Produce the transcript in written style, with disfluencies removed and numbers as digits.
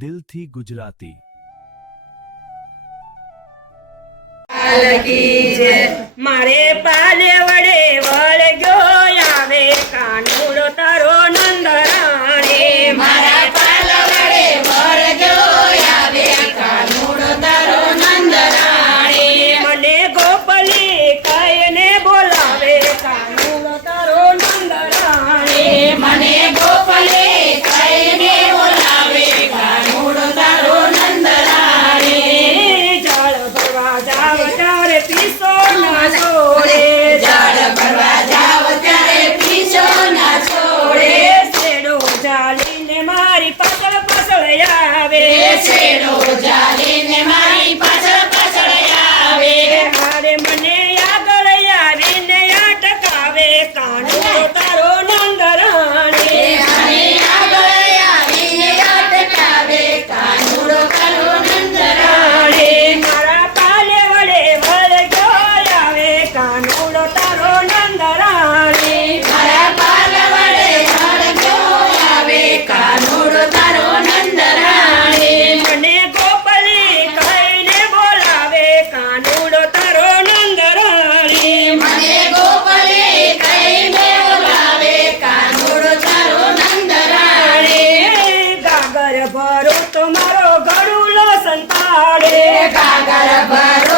દિલથી ગુજરાતી। મારે પાલે વડે વળગ્યો આવે કાનુડો તારો નંદરાણે મારા પાલ વડે વળગ્યો આવે કાનુડો તારો નંદરાણે મને ગોપલી કહીને બોલાવે કાનુડો તારો નંદરાણે મને ગોપલી કહીને બોલાવે કાનુડો તારો નંદરાણે જળ ભરવા જાવ ત્યારે પીસો ના છોડે જળ ભરવા જાવ ત્યારે પીસો ના છોડે શેડો જાલીને મારી પાછળ પાછળ આવે શેડો જાલીને મારી પાછળ પાછળ આવે હારે મને આગળ આવીને અટકાવે કાનુડો તારો નંદરાણે મને આગળ આવીને અટકાવે કાનુડો તારો નંદરાણે મારા પાલે વડે વળગ્યો આવે કાનુડો તારો નંદરાણે મારા પાલ વડે વળગ્યો આવે કાનુડો તારો નંદરાણે મને ગોપલી કહીને બોલાવે કાનુડો તારો નંદરાણે મને ગોપલી કહીને બોલાવે કાનુડો તારો નંદરાણે ગાગર ભરો તો મારો ગળુલો સંતાડે ગાગર ભરો